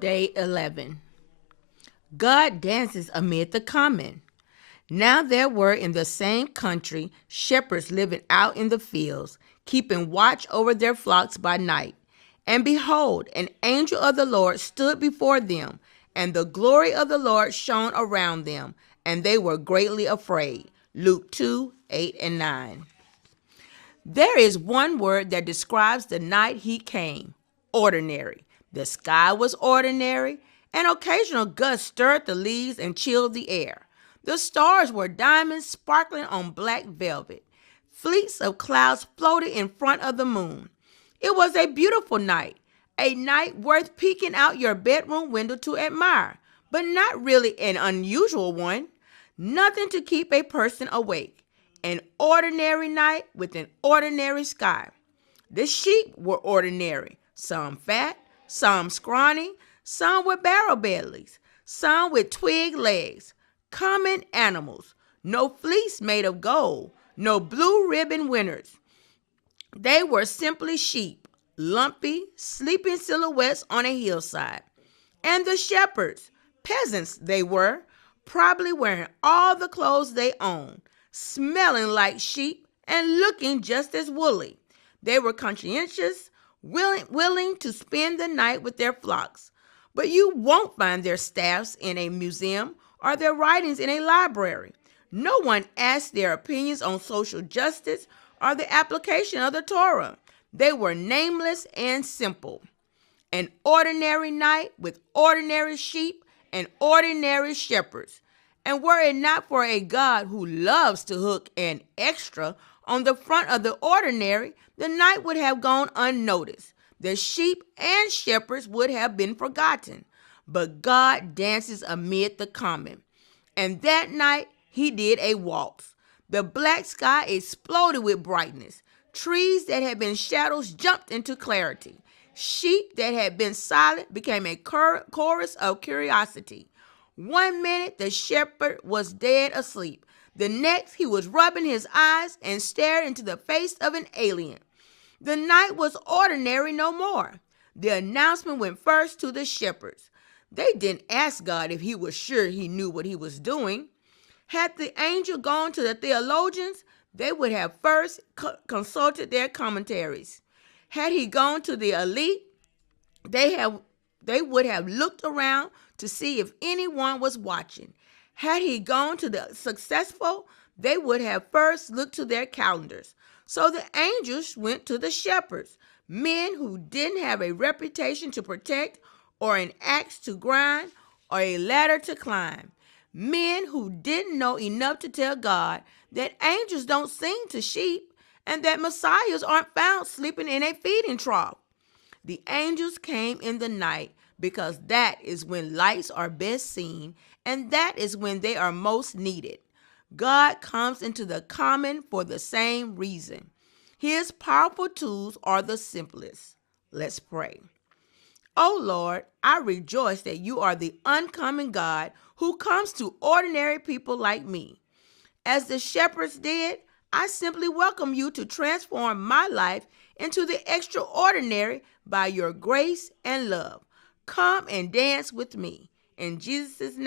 Day 11. God dances amid the common. Now there were in the same country shepherds living out in the fields, keeping watch over their flocks by night. And behold, an angel of the Lord stood before them, and the glory of the Lord shone around them, and they were greatly afraid. Luke 2:8-9. There is one word that describes the night he came: ordinary. The sky was ordinary. An occasional gust stirred the leaves and chilled the air. The stars were diamonds sparkling on black velvet. Fleets of clouds floated in front of the moon. It was a beautiful night, a night worth peeking out your bedroom window to admire, but not really an unusual one. Nothing to keep a person awake. An ordinary night with an ordinary sky. The sheep were ordinary, some fat, some scrawny, some with barrel bellies, some with twig legs. Common animals, no fleece made of gold, no blue ribbon winners. They were simply sheep, lumpy, sleeping silhouettes on a hillside. And the shepherds, peasants they were, probably wearing all the clothes they owned, smelling like sheep and looking just as woolly. They were conscientious, willing to spend the night with their flocks. But you won't find their staffs in a museum or their writings in a library. No one asked their opinions on social justice or the application of the Torah. They were nameless and simple. An ordinary night with ordinary sheep and ordinary shepherds. And were it not for a God who loves to hook an extra on the front of the ordinary, the night would have gone unnoticed. The sheep and shepherds would have been forgotten. But God dances amid the common. And that night, he did a waltz. The black sky exploded with brightness. Trees that had been shadows jumped into clarity. Sheep that had been silent became a chorus of curiosity. 1 minute, the shepherd was dead asleep. The next, he was rubbing his eyes and stared into the face of an alien. The night was ordinary no more. The announcement went first to the shepherds. They didn't ask God if he was sure he knew what he was doing. Had the angel gone to the theologians, they would have first consulted their commentaries. Had he gone to the elite, they would have looked around to see if anyone was watching. Had he gone to the successful, they would have first looked to their calendars. So the angels went to the shepherds, men who didn't have a reputation to protect or an axe to grind or a ladder to climb. Men who didn't know enough to tell God that angels don't sing to sheep and that messiahs aren't found sleeping in a feeding trough. The angels came in the night because that is when lights are best seen and that is when they are most needed. God comes into the common for the same reason. His powerful tools are the simplest. Let's pray. Oh Lord, I rejoice that you are the uncommon God who comes to ordinary people like me. As the shepherds did, I simply welcome you to transform my life into the extraordinary by your grace and love. Come and dance with me. In Jesus' name.